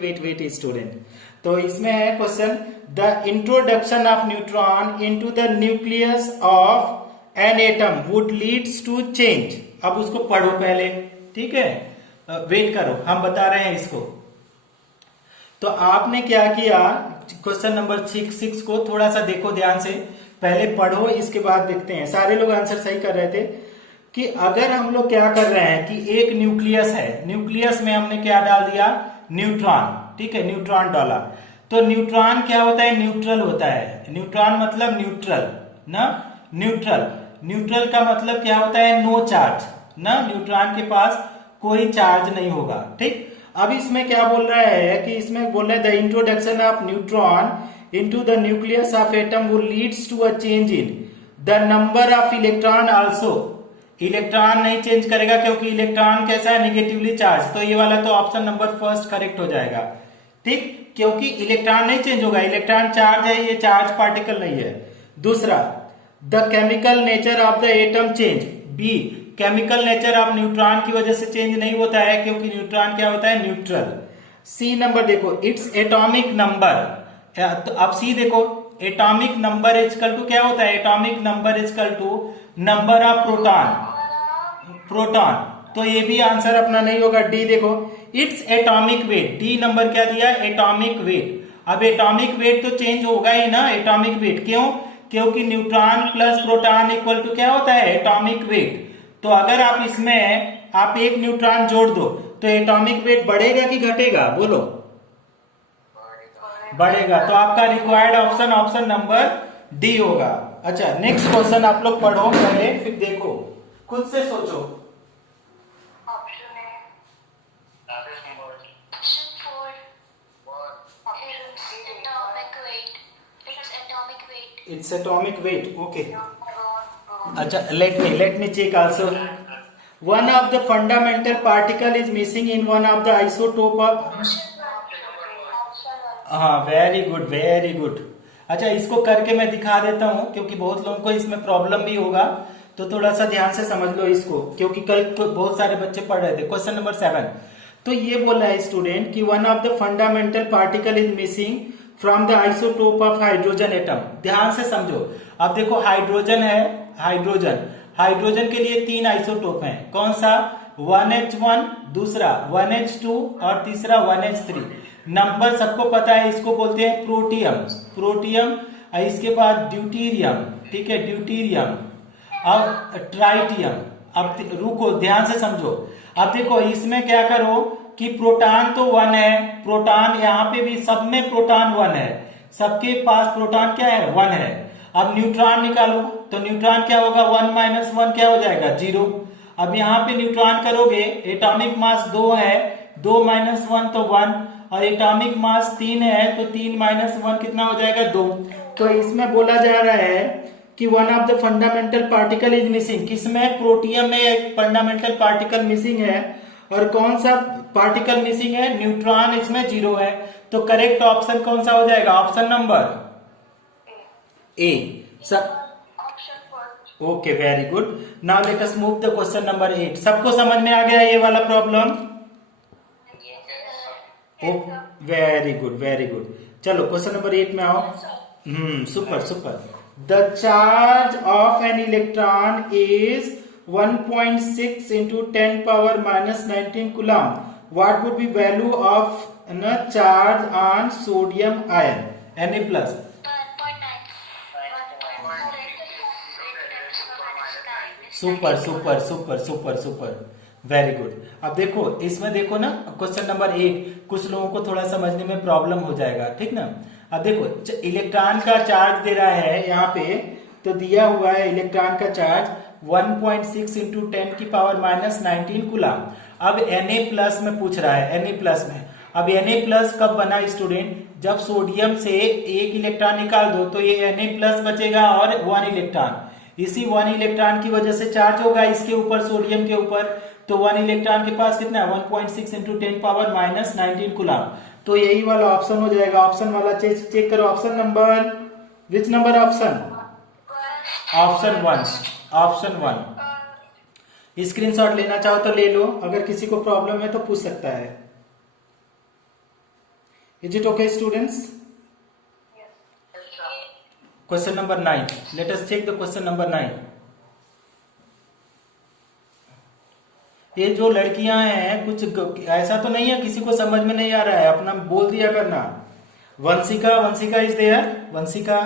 Wait student. तो इसमें है question, the introduction of neutron into the nucleus of an atom would leads to change. अब उसको पढ़ो पहले, ठीक है, वेट करो, हम बता रहे हैं इसको। तो आपने क्या किया, क्वेश्चन नंबर 6 को थोड़ा सा देखो ध्यान से, पहले पढ़ो, इसके बाद देखते हैं। सारे लोग आंसर सही कर रहे थे कि अगर हम लोग क्या कर रहे हैं कि एक न्यूक्लियस है, न्यूक्लियस में हमने क्या डाल दिया, न्यूट्रॉन, ठीक है, न्यूट्रॉन डाला। तो न्यूट्रॉन क्या होता है, न्यूट्रल होता है। न्यूट्रॉन मतलब न्यूट्रल ना, न्यूट्रल, न्यूट्रल का मतलब क्या होता है, नो चार्ज ना, न्यूट्रॉन के पास कोई चार्ज नहीं होगा, ठीक। अब इसमें क्या बोल रहा है कि इसमें बोल रहा है the introduction of neutron into the nucleus of atom वो leads to a change in the number of electron also. Electron नहीं चेंज करेगा क्योंकि इलेक्ट्रॉन कैसा है, निगेटिवली चार्ज। तो ये वाला तो ऑप्शन नंबर फर्स्ट करेक्ट हो जाएगा, ठीक, क्योंकि इलेक्ट्रॉन नहीं चेंज होगा, इलेक्ट्रॉन चार्ज है, ये चार्ज पार्टिकल नहीं है। दूसरा, the chemical nature of the atom change. B, chemical nature of neutron की वजह से चेंज नहीं होता है क्योंकि न्यूट्रॉन क्या होता है, न्यूट्रल। सी नंबर देखो, इट्स एटॉमिक नंबर। तो अब सी देखो, एटॉमिक नंबर इजकल टू क्या होता है, atomic number equal to number of proton, proton. तो ये भी आंसर अपना नहीं होगा। डी देखो, it's atomic weight. D number क्या दिया, एटॉमिक वेट। अब एटॉमिक वेट तो चेंज होगा ही ना, एटॉमिक वेट क्यों, क्योंकि neutron plus proton equal to क्या होता है, एटॉमिक वेट। तो अगर आप इसमें आप एक न्यूट्रॉन जोड़ दो तो एटॉमिक वेट बढ़ेगा कि घटेगा, बोलो, बढ़ेगा। तो आपका required option option number D होगा। अच्छा, नेक्स्ट क्वेश्चन आप लोग पढ़ो पहले, फिर देखो, खुद से सोचो। It's atomic weight, okay. अच्छा, let me check also. One of the fundamental particle is missing in one of the isotope of, हाँ, वेरी गुड वेरी गुड। अच्छा, इसको करके मैं दिखा देता हूं क्योंकि बहुत लोगों को इसमें प्रॉब्लम भी होगा, तो थोड़ा सा ध्यान से समझ लो इसको, क्योंकि कल बहुत सारे बच्चे पढ़ रहे थे। क्वेश्चन नंबर 7, तो ये बोला है स्टूडेंट कि one of the fundamental particle is missing from the isotope of hydrogen atom. ध्यान से समझो। अब देखो, हाइड्रोजन है, हाइड्रोजन, हाइड्रोजन के लिए 3 आइसोटोप हैं, कौन सा, 1H1, दूसरा 1H2 और तीसरा 1H3। नंबर सबको पता है, इसको बोलते हैं प्रोटियम, प्रोटियम। इसके बाद ड्यूटीरियम, ठीक है, ड्यूटीरियम और ट्राइटियम। अब रुको, ध्यान से समझो। अब देखो, इसमें क्या करो कि प्रोटॉन तो 1 है, प्रोटॉन यहाँ पे भी सब में प्रोटॉन 1 है, सबके पास प्रोटॉन क्या है, 1 है। अब न्यूट्रॉन निकालो तो न्यूट्रॉन क्या होगा, 1 - 1 क्या हो जाएगा, 0। अब यहाँ पे न्यूट्रॉन करोगे, एटॉमिक मास 2 है, 2 - 1 तो 1, और एटॉमिक मास 3 है तो 3 - 1 कितना हो जाएगा, 2। तो इसमें बोला जा रहा है कि one of the fundamental particle is missing. किसमें, प्रोटियम में एक फंडामेंटल पार्टिकल मिसिंग है, और कौन सा पार्टिकल मिसिंग है, न्यूट्रॉन, इसमें 0 है। तो करेक्ट ऑप्शन कौन सा हो जाएगा, option number A. Okay, very good. Now let us move the question number 8। सबको समझ में आ गया ये वाला problem? Very good very good. चलो क्वेश्चन नंबर 8 में आओ। Super super. The charge of an electron is 1.6 into 10 power minus 19 coulomb. What would be value of a charge on sodium ion, Na plus? Super super super super super, very good. अब देखो, इसमें देखो ना, question number 8 कुछ लोगों को थोड़ा समझने में प्रॉब्लम हो जाएगा, ठीक ना। अब देखो, इलेक्ट्रॉन का चार्ज दे रहा है यहाँ पे, तो दिया हुआ है इलेक्ट्रॉन का चार्ज 1.6 into 10 की पावर माइनस 19 कूलम। अब Na प्लस में पूछ रहा है, Na प्लस में। अब Na प्लस कब बना स्टूडेंट, जब सोडियम से एक इलेक्ट्रॉन निकाल दो तो ये Na प्लस बचेगा और 1 इलेक्ट्रॉन, इसी 1 इलेक्ट्रॉन की वजह से चार्ज होगा इसके ऊपर, सोडियम के ऊपर। तो 1 इलेक्ट्रॉन के पास कितना है, 1.6 into 10 पावर माइनस 19 कूलम। तो यही वाला ऑप्शन हो जाएगा। ऑप्शन वाला चेक करो, option number, which number option, option 1, option 1। Screenshot लेना चाहो तो ले लो, अगर किसी को प्रॉब्लम है तो पूछ सकता है। Is it okay, students? Question number 9. Let us check the question number 9. ये जो लड़कियां हैं कुछ ऐसा तो नहीं है किसी को समझ में नहीं आ रहा है, अपना बोल दिया करना. Vanshika, Vanshika is there? Vanshika,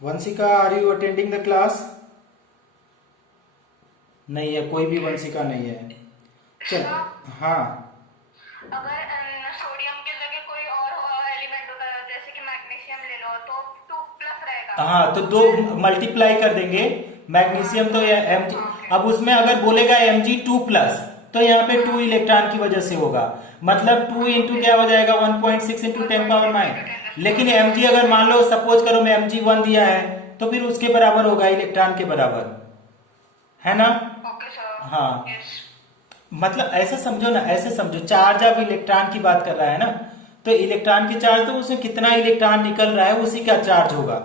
Vanshika, are you attending the class? नहीं है, कोई भी वंशिका नहीं है. चल, हाँ, अगर सोडियम के जगह कोई और एलिमेंट होता है जैसे कि मैग्नीशियम ले लो तो 2+ रहेगा. हाँ, तो 2 मल्टीप्लाई कर देंगे. मैग्नीशियम तो Mg, अब उसमें अगर बोलेगा Mg2+, तो यहाँ पे 2 इलेक्ट्रॉन की वजह से होगा, मतलब 2 इंटू क्या हो जाएगा 1.6 इंटू 10⁻⁹. लेकिन Mg अगर मान लो सपोज करो मैं Mg1 दिया है तो फिर उसके बराबर होगा, इलेक्ट्रॉन के बराबर, है ना? हाँ, मतलब ऐसे समझो ना, ऐसे समझो, चार्ज ऑफ इलेक्ट्रॉन की बात कर रहा है ना, तो इलेक्ट्रॉन की चार्ज तो उसमें कितना इलेक्ट्रॉन निकल रहा है उसी का चार्ज होगा.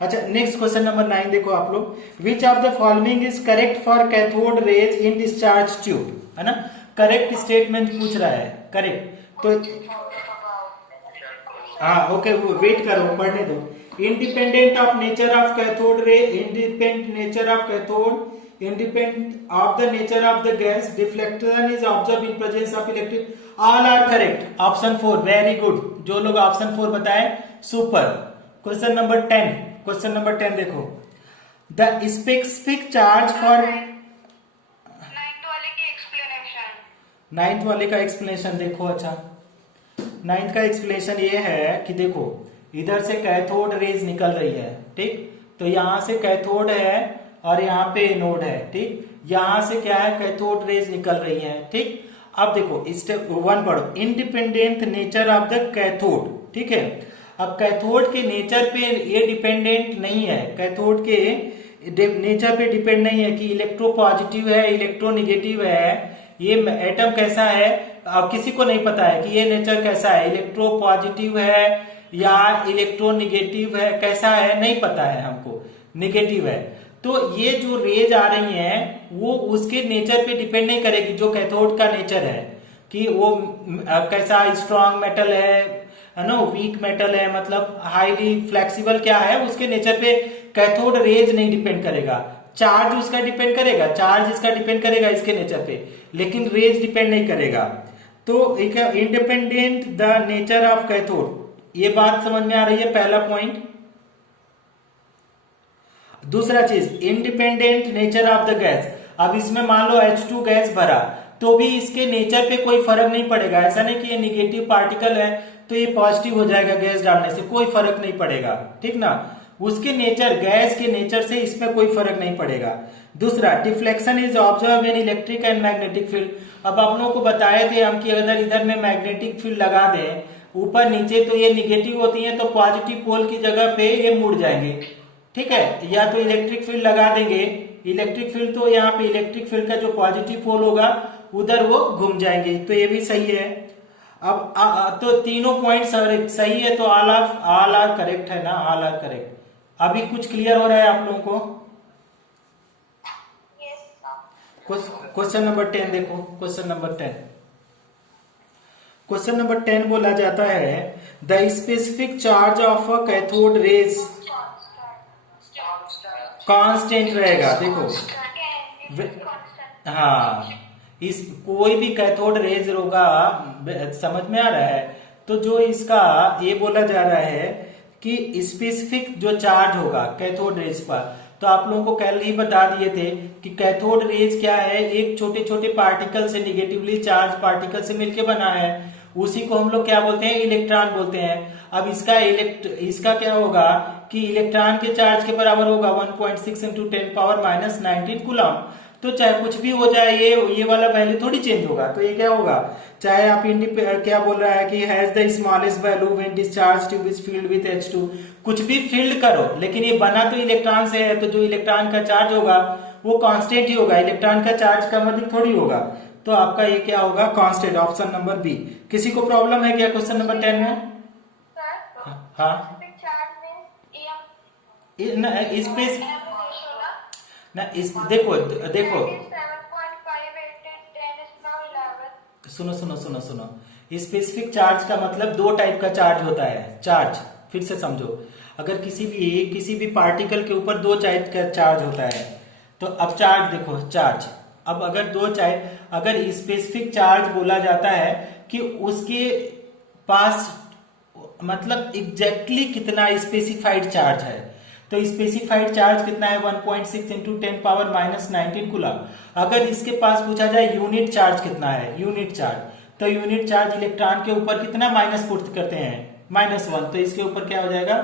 अच्छा, नेक्स्ट क्वेश्चन नंबर 9 देखो आप लोग. विच of the following is correct for cathode rays in discharge tube, है ना? करेक्ट स्टेटमेंट पूछ रहा है, करेक्ट. तो हाँ, ओके, वेट करो, पढ़ने दो. Independent of nature of cathode ray, independent nature of cathode, independent of the nature of the gas, deflection is observed in presence of electric. All are correct. Option 4, very good. जो लोग option 4 बताए, super. Question number 10, question number 10 देखो. The specific charge for 9th वाले की explanation. 9th वाले का explanation देखो. अच्छा, 9th का एक्सप्लेनेशन ये है कि देखो, इधर से कैथोड रेज निकल रही है, ठीक? तो यहां से कैथोड है और यहाँ पे एनोड है, ठीक? यहां से क्या है, कैथोड रेज निकल रही है, ठीक? अब देखो स्टेप 1 पढ़ो. Independent nature of the cathode, ठीक है? अब कैथोड के नेचर पे ये डिपेंडेंट नहीं है, कैथोड के नेचर पे डिपेंड नहीं है कि इलेक्ट्रो पॉजिटिव है, इलेक्ट्रो निगेटिव है, ये एटम कैसा है. अब किसी को नहीं पता है कि ये नेचर कैसा है, इलेक्ट्रो पॉजिटिव है या इलेक्ट्रो निगेटिव है, कैसा है नहीं पता है हमको, निगेटिव है. तो ये जो रेज आ रही हैं वो उसके नेचर पे डिपेंड नहीं करेगी, जो कैथोड का नेचर है कि वो कैसा स्ट्रॉन्ग मेटल है ना, वीक मेटल है, मतलब हाईली फ्लेक्सिबल क्या है, उसके नेचर पे कैथोड रेज नहीं डिपेंड करेगा. चार्ज उसका डिपेंड करेगा, चार्ज इसका डिपेंड करेगा इसके नेचर पे, लेकिन रेज डिपेंड नहीं करेगा. तो independent the nature of cathode, ये बात समझ में आ रही है, पहला पॉइंट. दूसरा चीज, independent nature of the gas. अब इसमें मान लो H2 गैस भरा तो भी इसके नेचर पे कोई फर्क नहीं पड़ेगा. ऐसा नहीं कि ये निगेटिव पार्टिकल है तो ये पॉजिटिव हो जाएगा गैस डालने से, कोई फर्क नहीं पड़ेगा, ठीक ना? उसके नेचर, गैस के नेचर से इसमें कोई फर्क नहीं पड़ेगा. दूसरा, deflection is observe in electric and magnetic field. अब आप लोगों को बताए थे हम कि अगर इधर में मैग्नेटिक फील्ड लगा दें ऊपर नीचे तो ये निगेटिव होती है, तो पॉजिटिव पोल की जगह पे ये मुड़ जाएंगे, ठीक है? या तो इलेक्ट्रिक फील्ड लगा देंगे, इलेक्ट्रिक फील्ड तो यहाँ पे इलेक्ट्रिक फील्ड का जो पॉजिटिव पोल होगा उधर वो घूम जाएंगे, तो ये भी सही है. अब तो तीनों पॉइंट सही है, तो ऑल आर करेक्ट है ना, ऑल आर करेक्ट. अभी कुछ क्लियर हो रहा है आप लोगों को? क्वेश्चन नंबर 10 देखो. क्वेश्चन नंबर 10, क्वेश्चन नंबर 10 बोला जाता है the specific charge of a cathode rays constant रहेगा. देखो, हाँ, इस कोई भी कैथोड रेज होगा, समझ में आ रहा है? तो जो इसका ये बोला जा रहा है कि स्पेसिफिक जो चार्ज होगा कैथोड रेज पर, तो आप लोगों को कल ही बता दिए थे कि कैथोड रेज क्या है, एक छोटे छोटे पार्टिकल से, निगेटिवली चार्ज पार्टिकल से मिलकर बना है, उसी को हम लोग क्या बोलते हैं, इलेक्ट्रॉन बोलते हैं. अब इसका क्या होगा कि इलेक्ट्रॉन के चार्ज के बराबर होगा 1.6 इंटू 10⁻⁹ कूलम. तो चाहे कुछ भी हो जाए, ये वाला वैल्यू थोड़ी चेंज होगा. तो ये क्या होगा, चाहे आप क्या बोल रहा है कि has the smallest value when discharge tube is filled with H2, कुछ भी फील्ड करो, लेकिन ये बना तो इलेक्ट्रॉन से है, तो जो इलेक्ट्रॉन का चार्ज होगा वो कांस्टेंट ही होगा, इलेक्ट्रॉन का चार्ज का मतलब थोड़ी होगा. तो आपका ये क्या होगा, कांस्टेंट. Option number B. किसी को प्रॉब्लम है क्या क्वेश्चन नंबर 10 में? हाँ, ना इस देखो सुनो सुनो सुनो सुनो, स्पेसिफिक चार्ज का मतलब दो टाइप का चार्ज होता है। चार्ज फिर से समझो, अगर किसी भी पार्टिकल के ऊपर दो टाइप का चार्ज होता है, तो अब चार्ज देखो, चार्ज, अब अगर अगर स्पेसिफिक चार्ज बोला जाता है कि उसके पास मतलब एग्जैक्टली कितना स्पेसिफाइड चार्ज है, तो स्पेसिफाइड चार्ज कितना है 1.6 इंटू 10⁻⁻19 कूलम। अगर इसके पास पूछा जाए यूनिट चार्ज कितना है, यूनिट चार्ज, तो यूनिट चार्ज इलेक्ट्रॉन के ऊपर कितना माइनस पुट करते हैं, -1, तो इसके ऊपर क्या हो जाएगा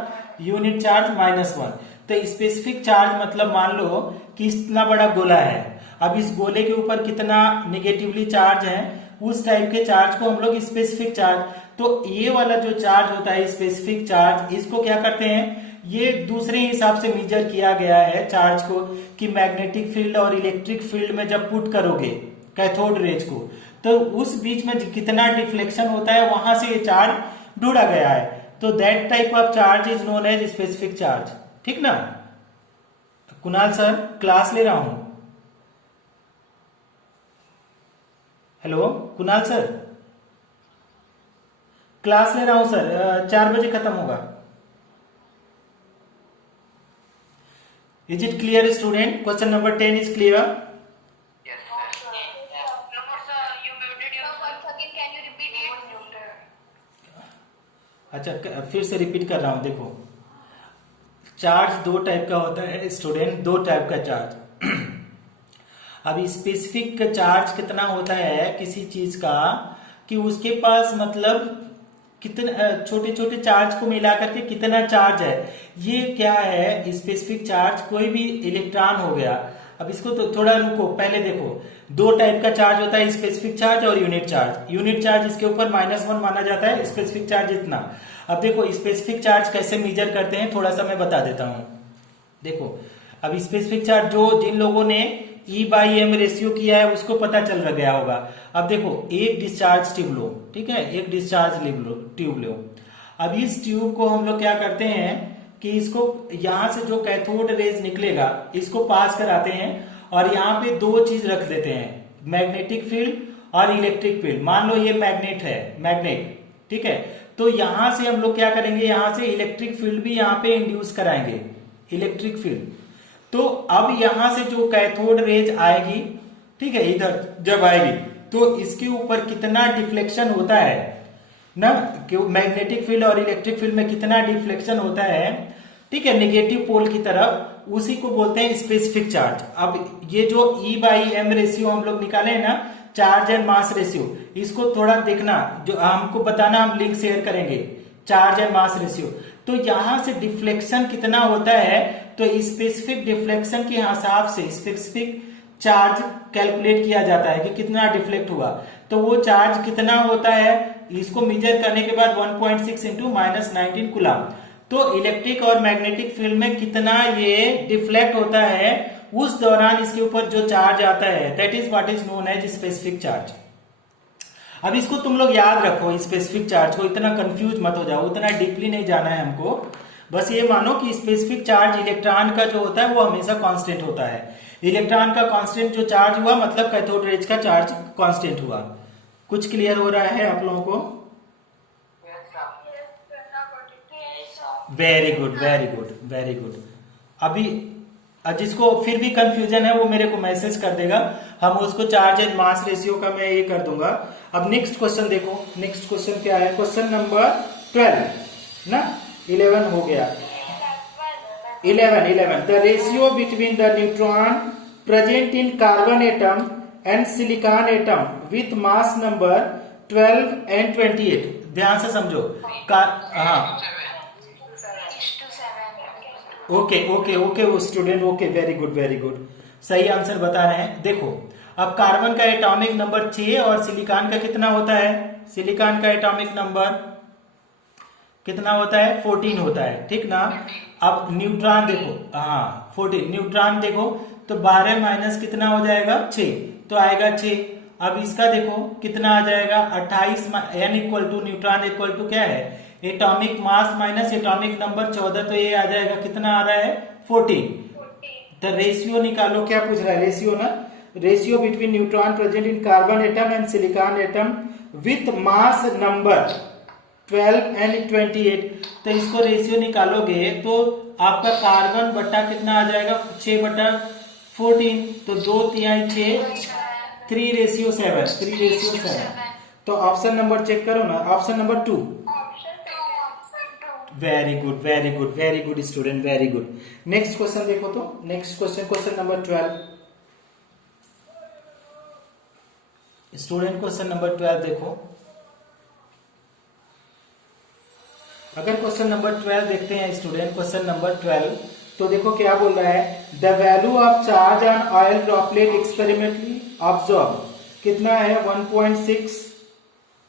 यूनिट चार्ज -1। तो स्पेसिफिक चार्ज मतलब मान लो कि इतना बड़ा गोला है, अब इस गोले के ऊपर कितना निगेटिवली चार्ज है, उस टाइप के चार्ज को हम लोग स्पेसिफिक चार्ज। तो ये वाला जो चार्ज होता है स्पेसिफिक चार्ज, इसको क्या करते हैं, ये दूसरे हिसाब से मेजर किया गया है चार्ज को, कि मैग्नेटिक फील्ड और इलेक्ट्रिक फील्ड में जब पुट करोगे कैथोड रेज को, तो उस बीच में कितना डिफ्लेक्शन होता है, वहां से ये चार्ज ढूंढा गया है। तो that type of charge is known as specific charge. ठीक ना। कुणाल सर क्लास ले रहा हूं। हेलो कुणाल सर, क्लास ले रहा हूं सर, 4 बजे खत्म होगा। Is it clear student? Question number 10 is clear? Yes, sir. No, sir, you muted yourself. Once again, can you repeat it? अच्छा फिर से रिपीट कर रहा हूं, देखो चार्ज दो टाइप का होता है स्टूडेंट, दो टाइप का चार्ज। अब स्पेसिफिक चार्ज कितना होता है किसी चीज का, कि उसके पास मतलब कितने छोटे छोटे चार्ज को मिला करके कितना चार्ज है, ये क्या है स्पेसिफिक चार्ज। कोई भी इलेक्ट्रॉन हो गया, अब इसको तो थोड़ा रुको, पहले देखो दो टाइप का चार्ज होता है, स्पेसिफिक चार्ज और यूनिट चार्ज। यूनिट चार्ज इसके ऊपर -1 माना जाता है, स्पेसिफिक चार्ज इतना। अब देखो स्पेसिफिक चार्ज कैसे मेजर करते हैं, थोड़ा सा मैं बता देता हूं। देखो अब स्पेसिफिक चार्ज जो जिन लोगों ने E/M रेशियो किया है उसको पता चल गया होगा। अब देखो एक डिस्चार्ज ट्यूब लो, ठीक है, एक डिस्चार्ज ट्यूब लो। अब इस ट्यूब को हम लोग क्या करते हैं कि इसको यहां से जो कैथोड रेज निकलेगा इसको पास कराते हैं, और यहाँ पे दो चीज रख देते हैं, मैग्नेटिक फील्ड और इलेक्ट्रिक फील्ड। मान लो ये मैग्नेट है, मैग्नेट, ठीक है, तो यहां से हम लोग क्या करेंगे, यहां से इलेक्ट्रिक फील्ड भी यहाँ पे इंड्यूस कराएंगे, इलेक्ट्रिक फील्ड। तो अब यहां से जो कैथोड रेज आएगी, ठीक है, इधर जब आएगी तो इसके ऊपर कितना डिफ्लेक्शन होता है ना, मैग्नेटिक फील्ड और इलेक्ट्रिक फील्ड में कितना डिफ्लेक्शन होता है, ठीक है, नेगेटिव पोल की तरफ, उसी को बोलते हैं स्पेसिफिक चार्ज। अब ये जो E/M रेशियो हम लोग निकाले हैं ना, चार्ज एंड मास रेशियो, इसको थोड़ा देखना, जो हमको बताना, हम लिंक शेयर करेंगे, चार्ज एंड मास रेशियो। तो यहां से डिफ्लेक्शन कितना होता है, तो स्पेसिफिक डिफ्लेक्शन के हिसाब से स्पेसिफिक चार्ज कैलकुलेट किया जाता है कि कितना डिफ्लेक्ट हुआ। तो वो चार्ज कितना होता है, इसको मेजर करने के बाद 1.6 इंटू -19 कूलम। तो इलेक्ट्रिक और मैग्नेटिक फील्ड में कितना ये डिफ्लेक्ट होता है, उस दौरान इसके ऊपर जो चार्ज आता है, that is what is known as specific charge. अब इसको तुम लोग याद रखो, स्पेसिफिक चार्ज को, इतना कंफ्यूज मत हो जाओ, उतना डीपली नहीं जाना है हमको। बस ये मानो कि स्पेसिफिक चार्ज इलेक्ट्रॉन का जो होता है वो हमेशा कांस्टेंट होता है। इलेक्ट्रॉन का कांस्टेंट जो चार्ज हुआ मतलब कैथोड रेज का चार्ज कांस्टेंट हुआ। कुछ क्लियर हो रहा है आप लोगों को? Very good very good very good. अभी जिसको फिर भी कंफ्यूजन है वो मेरे को मैसेज कर देगा, हम उसको चार्ज एंड मास रेशियो का मैं ये कर दूंगा। अब नेक्स्ट क्वेश्चन देखो, नेक्स्ट क्वेश्चन क्या है, क्वेश्चन नंबर 12 ना, 11 हो गया, 11 the ratio between the neutron present in carbon atom and silicon atom with mass number 12 and 28। ध्यान से समझो, हाँ ओके ओके ओके वो student, okay very good very good, सही आंसर बता रहे हैं। देखो अब कार्बन का एटॉमिक नंबर 6 और सिलिकॉन का कितना होता है, सिलिकॉन का एटॉमिक नंबर कितना होता है, 14 होता है, ठीक ना। अब न्यूट्रॉन देखो, हाँ 14, न्यूट्रॉन देखो तो 12 माइनस कितना हो जाएगा 6, तो आएगा 6। अब इसका देखो कितना आ जाएगा 28, n equal to neutron equal to क्या है, atomic mass minus atomic number 14, तो ये आ जाएगा कितना आ रहा है 14। तो रेशियो निकालो, क्या पूछ रहा है रेशियो ना, ratio between neutron present in carbon atom and silicon atom with mass number 12 and 28। तो इसको रेशियो निकालोगे तो आपका कार्बन बटा कितना आ जाएगा 6/14, तो 2/3 3:7। तो ऑप्शन नंबर चेक करो ना, option number 2। Very good very good very good student, very good. Next question देखो, तो next question number 12 student, question number 12 देखो। अगर क्वेश्चन नंबर 12 देखते हैं स्टूडेंट, क्वेश्चन नंबर 12, तो देखो क्या बोल रहा है, the value of charge on oil droplet experimentally observe कितना है 1.6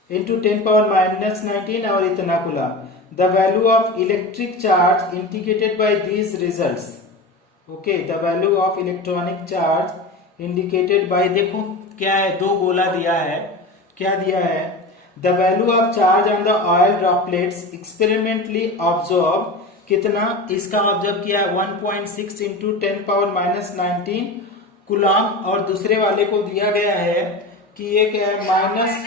इंटू 10⁻⁻19 और इतना coulomb. The value of electric charge indicated by these results. Okay, the value of electronic charge indicated by, देखो क्या है, दो गोला दिया है, क्या दिया है, the value of charge on the oil droplets experimentally observe कितना, इसका ऑब्जर्व किया 1.6 इंटू 10⁻⁻19 कूलम, और दूसरे वाले को दिया गया है कि ये क्या है माइनस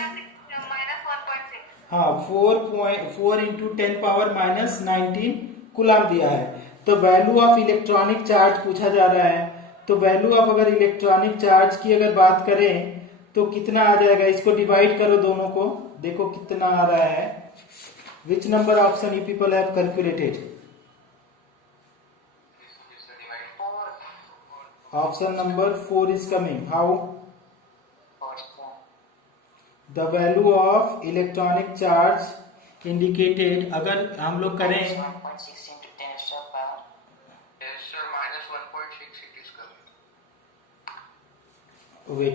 4 इंटू 10⁻⁻19 कूलम दिया है। तो वैल्यू ऑफ इलेक्ट्रॉनिक चार्ज पूछा जा रहा है, तो वैल्यू ऑफ अगर इलेक्ट्रॉनिक चार्ज की अगर बात करें तो कितना आ जाएगा, इसको डिवाइड करो दोनों को, देखो कितना आ रहा है। Which number option you people have calculated? Option number 4 is coming. How? The value of electronic charge indicated, अगर हम लोग करें वेट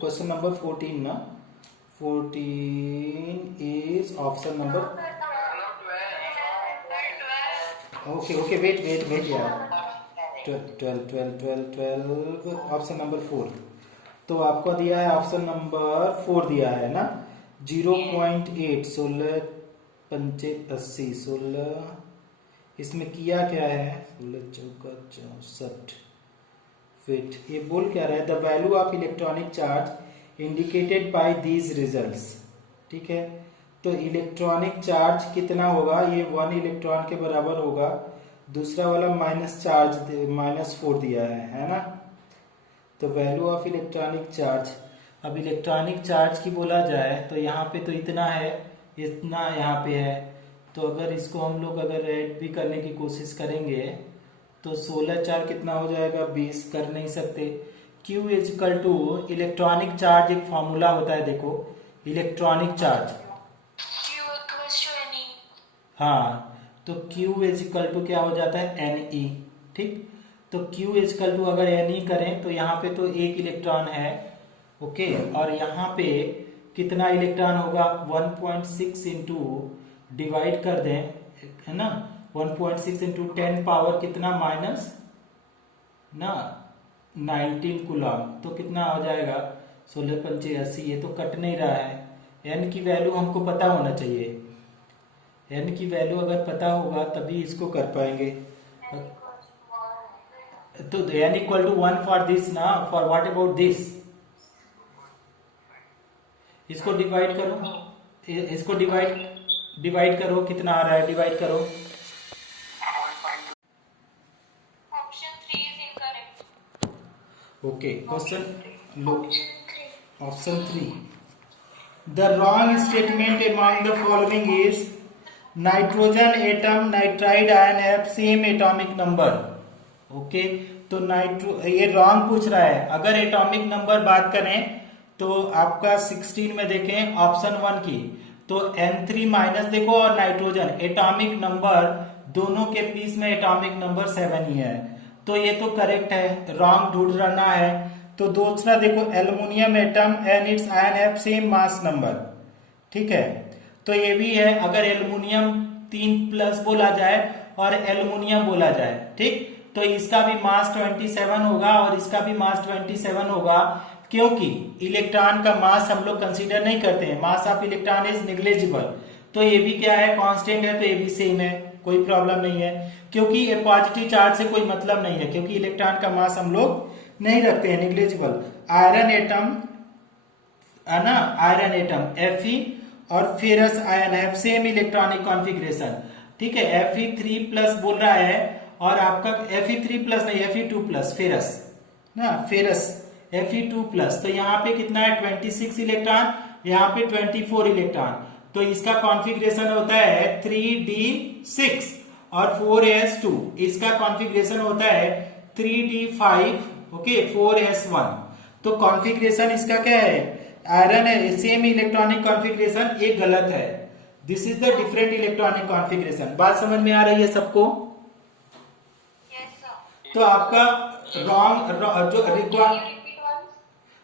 क्वेश्चन नंबर 14 ना, 14 is option number, okay wait यार, 12 ऑप्शन नंबर 4। तो आपको दिया है ऑप्शन नंबर 4 दिया है ना, 0.8 16 पंचे 80 16, इसमें किया क्या है 16 चौका 64। वेट, ये बोल क्या रहा है, the value of electronic charge indicated by these results. ठीक है, तो इलेक्ट्रॉनिक चार्ज कितना होगा, ये 1 इलेक्ट्रॉन के बराबर होगा, दूसरा वाला -4 दिया है ना। तो वैल्यू ऑफ इलेक्ट्रॉनिक चार्ज, अब इलेक्ट्रॉनिक चार्ज की बोला जाए तो यहाँ पे तो इतना है, इतना यहाँ पे है, तो अगर इसको हम लोग अगर ऐड भी करने की कोशिश करेंगे तो 16 4 कितना हो जाएगा 20, कर नहीं सकते। Q equal to electronic charge, एक फॉर्मूला होता है देखो, इलेक्ट्रॉनिक चार्ज, हाँ, तो Q इजिकल टू क्या हो जाता है Ne। ठीक, तो Q इजिकल टू अगर Ne करें तो यहाँ पे तो एक इलेक्ट्रॉन है, ओके, और यहाँ पे कितना इलेक्ट्रॉन होगा 1.6 इंटू डिवाइड कर दें, है ना, 1.6 इंटू 10 पावर कितना माइनस ना 19 कूलम, तो कितना हो जाएगा 16 पंचे 80। ये तो कट नहीं रहा है, n की वैल्यू हमको पता होना चाहिए, n की वैल्यू अगर पता होगा तभी इसको कर पाएंगे। तो n equal to 1 for this ना, फॉर व्हाट अबाउट दिस, इसको डिवाइड करो, इसको डिवाइड करो, कितना आ रहा है, डिवाइड करो। Option 3 is incorrect. Okay, question low, option 3, the wrong statement among the following is nitrogen atom nitride ion have same atomic number. Okay, तो ये रॉन्ग पूछ रहा है। अगर एटॉमिक नंबर बात करें तो आपका 16 में देखें ऑप्शन 1 की, तो N3 माइनस देखो, और नाइट्रोजन एटॉमिक नंबर दोनों के पीस में एटॉमिक नंबर 7 ही है, तो ये तो करेक्ट है, रॉन्ग ढूंढना है। तो दूसरा देखो, aluminium atom and it's ion have same mass number, ठीक है, तो ये भी है। अगर एल्युमिनियम 3+ बोला जाए और एल्युमिनियम बोला जाए, ठीक, तो इसका भी मास 27 होगा और इसका भी मास 27 होगा, क्योंकि इलेक्ट्रॉन का मास हम लोग कंसीडर नहीं करते हैं, mass of electron is negligible, तो ये भी क्या है, कांस्टेंट है, तो ये भी सेम है, कोई प्रॉब्लम नहीं है, क्योंकि ये पॉजिटिव चार्ज से कोई मतलब नहीं है, क्योंकि इलेक्ट्रॉन का मास हम लोग नहीं रखते हैं, निग्लिजिबल। आयरन एटम है ना, आयरन एटम Fe और फेरस आयन है सेम इलेक्ट्रॉनिक कॉन्फ़िगरेशन, ठीक है। Fe3+ बोल रहा है, और आपका Fe3+ नहीं, Fe2+, फेरस ना, फेरस Fe2+, तो यहाँ पे कितना है 26 इलेक्ट्रॉन, यहाँ पे 24 इलेक्ट्रॉन, तो इसका कॉन्फ़िगरेशन होता है 3d6 और 4s2, इसका कॉन्फ़िगरेशन होता है 3d5, ओके, 4s1। तो कॉन्फ़िगरेशन इसका क्या है, आयरन है, सेम इलेक्ट्रॉनिक कॉन्फ़िगरेशन, एक गलत है। This is the different electronic configuration. बात समझ में आ रही है सबको? Yes sir. तो आपका रॉन्ग जो रिक्वायर,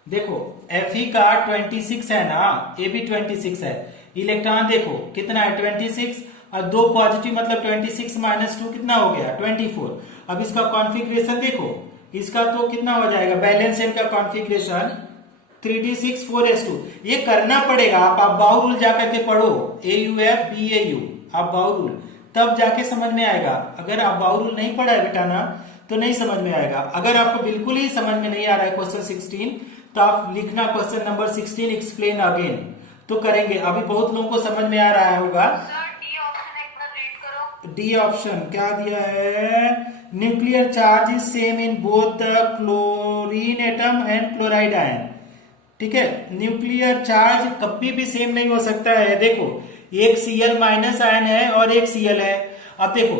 देखो Fe का 26 है ना, ये भी 26 है, इलेक्ट्रॉन देखो कितना है 26, और दो पॉजिटिव मतलब 26 - 2 कितना हो गया 24। अब इसका कॉन्फ़िगरेशन देखो, इसका तो कितना हो जाएगा, बैलेंस शेल का कॉन्फ़िगरेशन 3d6 4s2, ये करना पड़ेगा, आप बाउ रूल जाकर के पढ़ो, AUF BAU, आप बाउ रूल, तब जाके समझ में आएगा। अगर आप बाउ रूल नहीं पढ़ा है बेटा ना, तो नहीं समझ में आएगा। अगर आपको बिल्कुल ही समझ में नहीं आ रहा है क्वेश्चन 16, तो आप लिखना क्वेश्चन नंबर 16 एक्सप्लेन अगेन, तो करेंगे। अभी बहुत लोगों को समझ में आ रहा होगा। सर डी ऑप्शन एक बार रीड करो। डी ऑप्शन क्या दिया है, nuclear charge is same in both the chlorine atom and chloride ion, ठीक है। न्यूक्लियर चार्ज कभी भी सेम नहीं हो सकता है। देखो एक Cl- आयन है और एक Cl है। अब देखो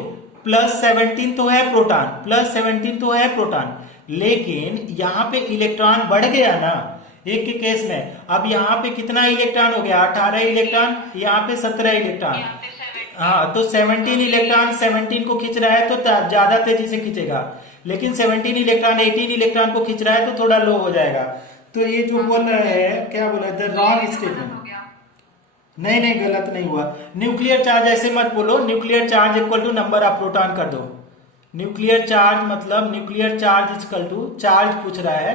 +17 तो है प्रोटॉन, +17 तो है प्रोटॉन, लेकिन यहाँ पे इलेक्ट्रॉन बढ़ गया ना एक के केस में। अब यहाँ पे कितना इलेक्ट्रॉन हो गया, 18 इलेक्ट्रॉन, यहाँ पे 17 इलेक्ट्रॉन। हाँ, तो 17 इलेक्ट्रॉन 17 को खींच रहा है तो ज्यादा तेजी से खींचेगा, लेकिन 17 इलेक्ट्रॉन 18 इलेक्ट्रॉन को खींच रहा है तो थोड़ा लो हो जाएगा। तो ये जो बोल रहा है, क्या बोला, द रॉन्ग स्टेटमेंट। नहीं नहीं, गलत नहीं हुआ। न्यूक्लियर चार्ज ऐसे मत बोलो, nuclear charge equal to number of proton कर दो। न्यूक्लियर चार्ज मतलब nuclear charge equal to, charge पूछ रहा है,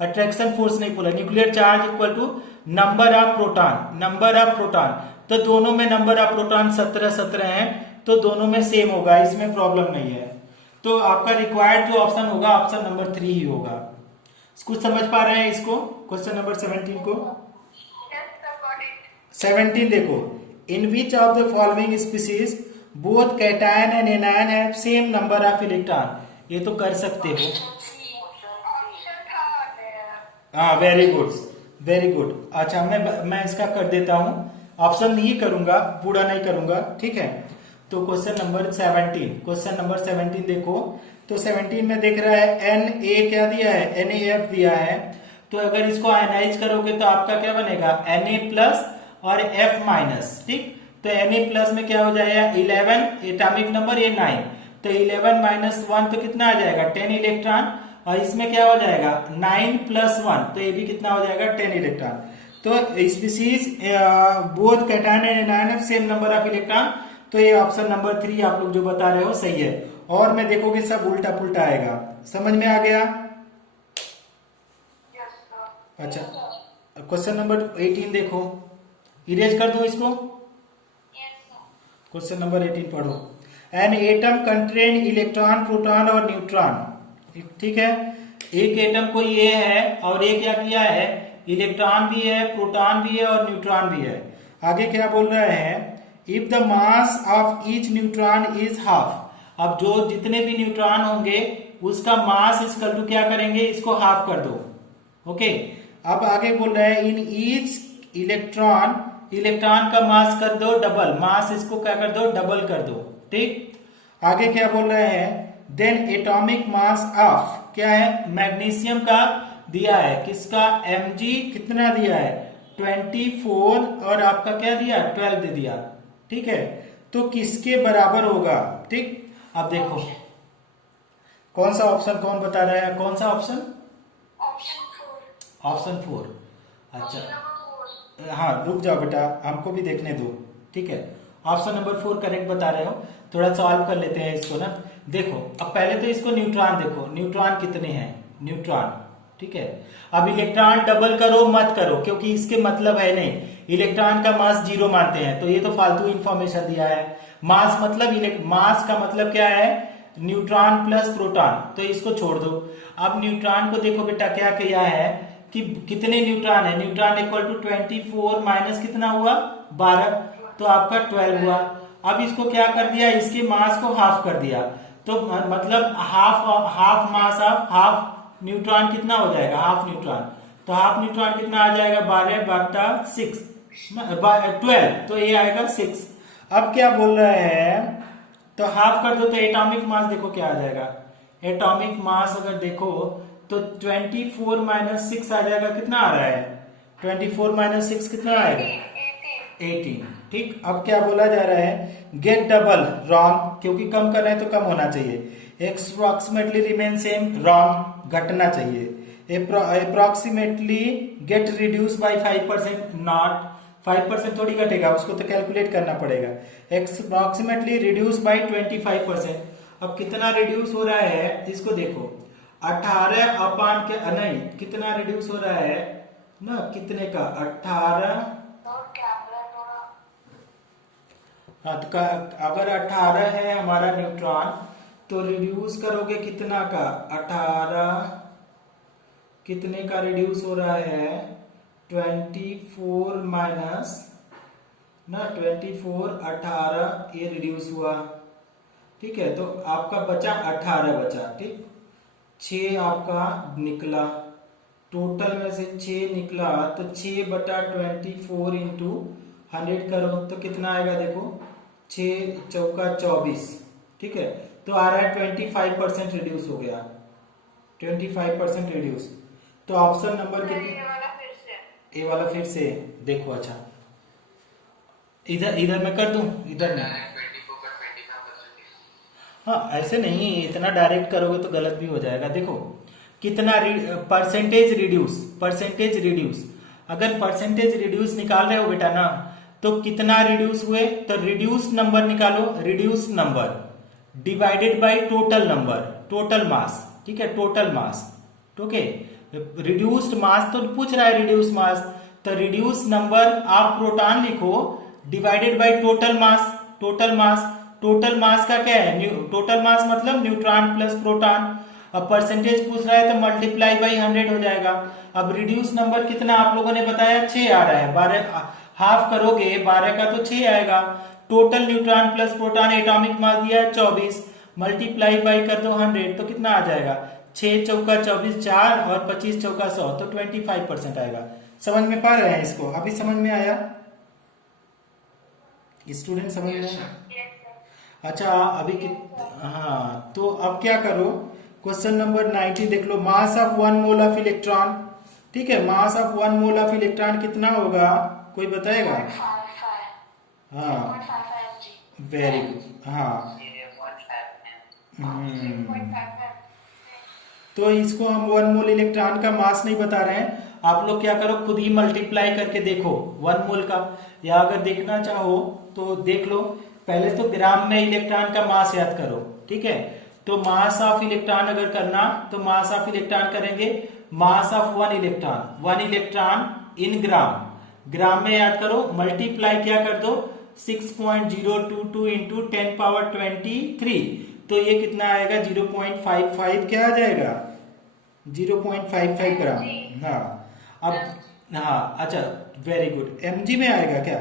अट्रैक्शन फोर्स नहीं बोला। Nuclear charge equal to number of proton, number of proton, तो दोनों में नंबर ऑफ प्रोटॉन 17 है, तो दोनों में सेम होगा, इसमें प्रॉब्लम नहीं है। तो आपका रिक्वायर्ड जो ऑप्शन होगा, ऑप्शन नंबर 3 ही होगा। कुछ समझ पा रहे हैं इसको, क्वेश्चन नंबर 17 को? 17 देखो, in which of the following species both cation and anion have same number of electron. ये तो कर सकते हो। हाँ, वेरी गुड, वेरी गुड। अच्छा, मैं इसका कर देता हूं, ऑप्शन ही करूंगा, पूरा नहीं करूंगा, ठीक है। तो क्वेश्चन नंबर 17, क्वेश्चन नंबर 17 देखो, तो 17 में देख रहा है Na क्या दिया है, NaF दिया है, तो अगर इसको आयनाइज करोगे तो आपका क्या बनेगा, Na+ और F-, ठीक। तो Na+ में क्या हो जाएगा 11 एटॉमिक नंबर, ये 9, तो 11 - 1 तो कितना आ जाएगा 10 इलेक्ट्रॉन, और इसमें क्या हो जाएगा 9 + 1, तो ये भी कितना हो जाएगा 10 इलेक्ट्रॉन। तो species both cation and anion same number of electron, तो ये ऑप्शन नंबर 3 आप लोग जो बता रहे हो सही है। और मैं देखोगे सब उल्टा पुल्टा आएगा, समझ में आ गया? अच्छा, क्वेश्चन नंबर 18 देखो, इरेज कर दो इसको। क्वेश्चन नंबर 18 पढ़ो। An atom contain electron, proton और न्यूट्रॉन, ठीक है। एक एटम कोई ये है और ये क्या किया है, इलेक्ट्रॉन भी है, प्रोटॉन भी है और न्यूट्रॉन भी है। आगे क्या बोल रहे हैं, if the mass of each neutron is half. अब जो जितने भी न्यूट्रॉन होंगे उसका मास इक्वल टू क्या करेंगे, इसको हाफ कर दो, ओके। अब आगे बोल रहा है इन ईच इलेक्ट्रॉन, इलेक्ट्रॉन का मास कर दो डबल, मास इसको क्या कर दो, डबल कर दो, ठीक। आगे क्या बोल रहे हैं, देन एटॉमिक मास ऑफ, क्या है, मैग्नीशियम का दिया है, किसका, Mg कितना दिया है 24, और आपका क्या दिया 12 दे दिया, ठीक है। तो किसके बराबर होगा, ठीक। अब देखो कौन सा ऑप्शन, कौन बता रहा है, कौन सा ऑप्शन, ऑप्शन 4। अच्छा, हाँ रुक जाओ बेटा, हमको भी देखने दो, ठीक है। ऑप्शन नंबर 4 करेक्ट बता रहे हो। थोड़ा सॉल्व कर लेते हैं इसको ना। देखो अब पहले तो इसको न्यूट्रॉन देखो, न्यूट्रॉन कितने हैं, न्यूट्रॉन, ठीक है। अब इलेक्ट्रॉन डबल करो मत करो, क्योंकि इसके मतलब है नहीं, इलेक्ट्रॉन का मास 0 मानते हैं, तो ये तो फालतू इंफॉर्मेशन दिया है। मास मतलब मास का मतलब क्या है, न्यूट्रॉन प्लस प्रोटॉन, तो इसको छोड़ दो। अब न्यूट्रॉन को देखो बेटा क्या किया है कि कितने न्यूट्रॉन है, न्यूट्रॉन इक्वल टू 24 माइनस कितना हुआ 12, तो आपका 12 हुआ। अब इसको क्या कर दिया, इसके मास को हाफ कर दिया, तो मतलब half mass of half neutron कितना हो जाएगा, हाफ न्यूट्रॉन, तो हाफ न्यूट्रॉन कितना आ जाएगा 12/6 12, तो ये आएगा 6। अब क्या बोल रहा है, तो हाफ कर दो तो एटॉमिक मास देखो क्या आ जाएगा, एटॉमिक मास अगर देखो तो 24 माइनस 6 आ जाएगा, कितना आ रहा है 24 माइनस 6 कितना आएगा 18। ठीक, अब क्या बोला जा रहा है, गेट डबल रॉन्ग, क्योंकि कम कर रहे हैं तो कम होना चाहिए। अप्रोक्सीमेटली रिमेन सेम रॉन्ग, घटना चाहिए। Approximately get reduce by 5% not, 5% थोड़ी घटेगा, उसको तो कैलकुलेट करना पड़ेगा। Approximately reduce by 25%। अब कितना रिड्यूस हो रहा है इसको देखो, 18 अपान के नहीं, कितना रिड्यूस हो रहा है ना, कितने का 18, हाँ, तो अगर 18 है हमारा न्यूट्रॉन तो रिड्यूस करोगे कितना का 18, कितने का रिड्यूस हो रहा है 24 माइनस ना 24, 18 ये रिड्यूस हुआ, ठीक है, तो आपका बचा 18 बचा, ठीक, 6 आपका निकला, टोटल में से 6 निकला, तो 6/24 इंटू 100 करो तो कितना आएगा देखो, 6 चौका 24, ठीक है, तो आ रहा है 25% रिड्यूस हो गया, 25% रिड्यूस। तो ऑप्शन नंबर कितना, ए वाला फिर से देखो, अच्छा इधर मैं कर दूं, इधर नहीं, हाँ ऐसे नहीं, इतना डायरेक्ट करोगे तो गलत भी हो जाएगा। देखो कितना परसेंटेज रिड्यूस, अगर परसेंटेज रिड्यूस निकाल रहे हो बेटा ना, तो कितना रिड्यूस हुए, तो रिड्यूस नंबर निकालो, reduce number divided by total number, total mass, ठीक है, टोटल मास, ओके, रिड्यूस्ड मास तो पूछ रहा है रिड्यूस मास, तो रिड्यूस नंबर आप प्रोटॉन लिखो divided by total mass, total mass का क्या है, टोटल मास मतलब न्यूट्रॉन प्लस प्रोटॉन। अब परसेंटेज पूछ रहा है तो मल्टीप्लाई बाई 100 हो जाएगा। अब रिड्यूस नंबर कितना आप लोगों ने बताया 6 आ रहा है, 12 हाफ करोगे 12 का तो 6 आएगा। Total neutron plus proton atomic mass दिया है 24, मल्टीप्लाई बाई कर दो 100 तो कितना आ जाएगा, 6 चौका 24 4 और 25 चौका 100, तो 25% आएगा। समझ में पा रहे हैं इसको, अभी समझ में आया स्टूडेंट, समझ में आया? अच्छा अभी हाँ, तो अब क्या करो, क्वेश्चन नंबर 90 देख लो, mass of 1 mole of electron, ठीक है, mass of 1 mole of electron कितना होगा, कोई बताएगा? हाँ वेरी गुड, हाँ तो इसको हम 1 मोल इलेक्ट्रॉन का मास नहीं बता रहे हैं, आप लोग क्या करो खुद ही मल्टीप्लाई करके देखो 1 मोल का, या अगर देखना चाहो तो देख लो, पहले तो ग्राम में इलेक्ट्रॉन का मास याद करो, ठीक है, तो मास ऑफ इलेक्ट्रॉन अगर करना तो मास ऑफ इलेक्ट्रॉन करेंगे, मास ऑफ 1 इलेक्ट्रॉन इन ग्राम में याद करो, मल्टीप्लाई क्या कर दो 6.022 इंटू 10⁻23, तो ये कितना आएगा 0.55 क्या आ जाएगा 0.55 ग्राम। हाँ अब हाँ अच्छा वेरी गुड, mg में आएगा क्या,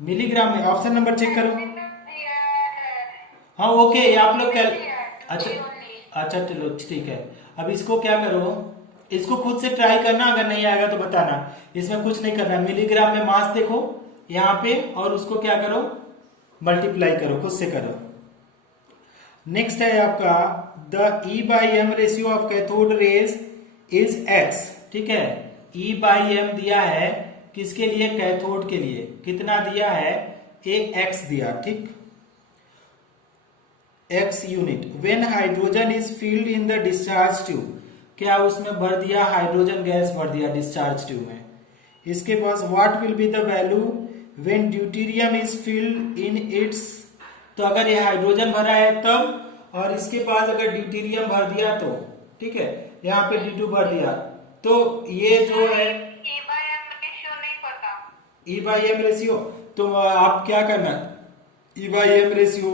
मिलीग्राम में, ऑप्शन नंबर चेक करो। हाँ ओके, आप लोग क्या, अच्छा चलो ठीक है, अब इसको क्या करो, इसको खुद से ट्राई करना, अगर नहीं आएगा तो बताना, इसमें कुछ नहीं करना, मिलीग्राम में मास देखो यहाँ पे और उसको क्या करो मल्टीप्लाई करो, खुद से करो। नेक्स्ट है आपका the E/m ratio of cathode rays is x, ठीक है, E/m दिया है किसके लिए, कैथोड के लिए, कितना दिया है x दिया, ठीक, x unit, when hydrogen is filled in the discharge tube, क्या उसमें भर दिया, हाइड्रोजन गैस भर दिया डिस्चार्ज ट्यूब में। इसके पास what will be the value when deuterium is filled in its, तो अगर ये हाइड्रोजन भरा है तब, और इसके पास अगर ड्यूटेरियम भर दिया तो ठीक है, यहाँ पे D2 भर दिया। तो ये जो है E by M रेशियो नहीं पता। E बाई एम रेशियो, तो आप क्या करना, E बाई एम रेशियो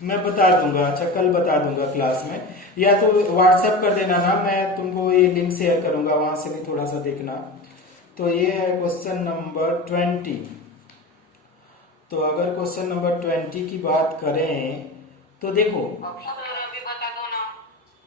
मैं बता दूंगा, अच्छा कल बता दूंगा क्लास में, या तो व्हाट्सएप कर देना ना, मैं तुमको ये लिंक शेयर करूंगा, वहां से भी थोड़ा सा देखना। तो ये है क्वेश्चन नंबर 20। तो अगर क्वेश्चन नंबर 20 की बात करें तो देखो, अभी बता दो ना।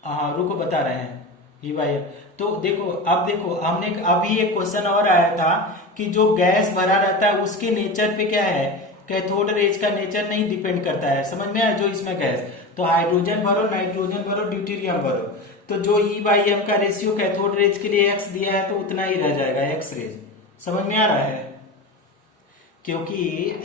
हाँ रुको बता रहे हैं ये भाई। तो देखो, अब देखो हमने अभी एक क्वेश्चन और आया था कि जो गैस भरा रहता है उसके नेचर पे क्या है, कैथोड रेज का नेचर नहीं डिपेंड करता है, समझ में आया, जो इसमें गैस, तो हाइड्रोजन भरो, नाइट्रोजन भरो, ड्यूटेरियम भरो, तो जो E बाई एम का रेशियो कैथोड रेज के लिए एक्स दिया है तो उतना ही रह जाएगा एक्स रेज, समझ में आ रहा है, क्योंकि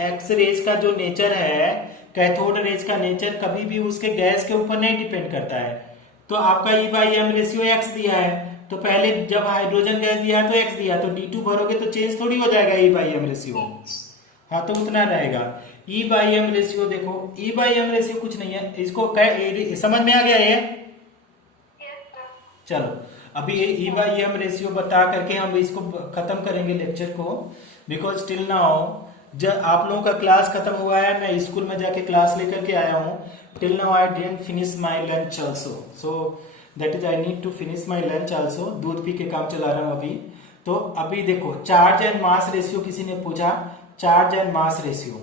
एक्स रेज का जो नेचर है, कैथोड रेज का नेचर कभी भी उसके गैस के ऊपर नहीं डिपेंड करता है। तो आपका E by M ratio X दिया है, तो पहले जब हाइड्रोजन गैस दिया है तो एक्स दिया, तो D2 भरोगे तो चेंज थोड़ी हो जाएगा E बाई एम रेशियो, हाँ तो उतना रहेगा। E बाई एम रेशियो देखो, E बाई एम रेशियो कुछ नहीं है, इसको समझ में आ गया ये, चलो अभी ये E बाई एम रेशियो बता करके हम इसको खत्म करेंगे लेक्चर को, बिकॉज टिल नाउ जब आप लोगों का क्लास खत्म हुआ है, मैं स्कूल में जाके क्लास लेकर के आया हूँ, till now I didn't finish my lunch also, so that is I need to finish my lunch also, दूध पी के काम चला रहा हूँ अभी। तो अभी देखो चार्ज एंड मास रेशियो किसी ने पूछा, charge and mass ratio,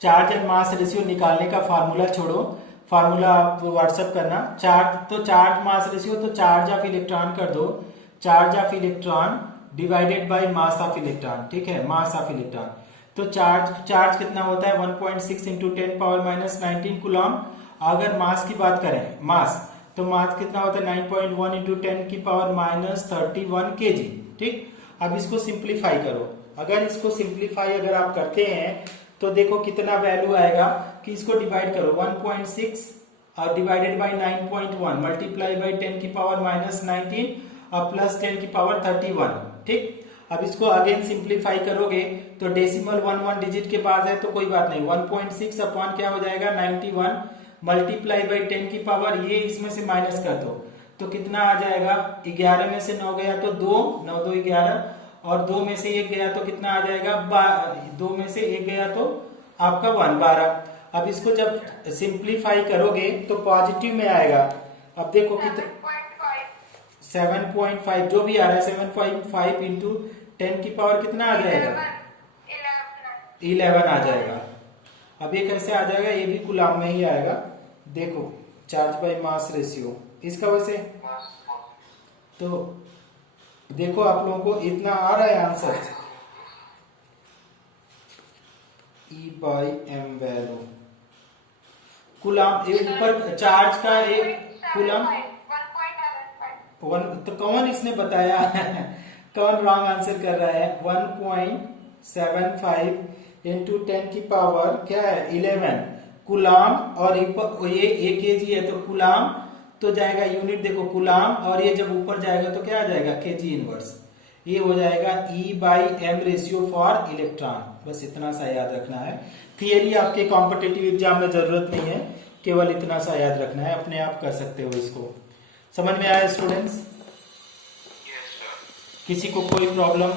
charge and mass ratio निकालने का फार्मूला छोड़ो, फार्मूला आप व्हाट्सएप करना, चार्ज तो चार्ज मास रेशियो, तो चार्ज ऑफ इलेक्ट्रॉन कर दो, charge of electron divided by mass of electron, ठीक है, मास ऑफ इलेक्ट्रॉन। तो चार्ज कितना होता है 1.6 इंटू 10 पावर माइनस 19 कूलम। अगर मास की बात करें, मास तो मास कितना होता है 9.1 इंटू 10 की पावर माइनस 31 kg, ठीक। अब इसको सिंप्लीफाई करो, अगर इसको सिंप्लीफाई अगर आप करते हैं तो देखो कितना वैल्यू आएगा, कि इसको डिवाइड करो 1.6 और डिवाइडेड बाय 9.1 मल्टीप्लाई बाय 10 की पावर माइनस 19 और प्लस 10 की पावर 31, ठीक। अब इसको अगेन सिंप्लीफाई करोगे तो डेसिमल 1 डिजिट के पास है तो कोई बात नहीं, 1.6 अपॉन क्या हो जाएगा 91 मल्टीप्लाई बाय 10 की पावर, ये इसमें से माइनस कर दो तो कितना आ जाएगा, 11 में से 9 गया तो 2, 9 2 11, और 2 में से 1 गया तो कितना आ जाएगा 2 में से 1 गया तो आपका 1 12। अब इसको जब सिंप्लीफाई करोगे तो पॉजिटिव में आएगा। अब देखो कितना 7.5 जो भी आ रहा है, 7.5 इंटू 10 की पावर कितना आ जाएगा 11 आ जाएगा। अब ये कैसे आ जाएगा, ये भी कूलम में ही आएगा, देखो चार्ज बाय मास रेशियो इसका वैसे, तो देखो आप लोगों को इतना आ रहा है answer, E by M value coulomb, एक ऊपर चार्ज का एक कूलम 1, तो कौन इसने बताया कौन रॉन्ग आंसर कर रहा है, 1.75 इंटू 10 की पावर क्या है 11 कूलम, और ये 1 kg है तो कूलम तो जाएगा यूनिट, देखो कूलम, और ये जब ऊपर जाएगा तो क्या आ जाएगा kg इनवर्स, ये हो जाएगा E by M ratio for electron. बस इतना सा याद रखना है, थियरी आपके कॉम्पिटिटिव एग्जाम में जरूरत नहीं है, केवल इतना सा याद रखना है, अपने आप कर सकते हो इसको। समझ में आया स्टूडेंट्स? किसी को कोई प्रॉब्लम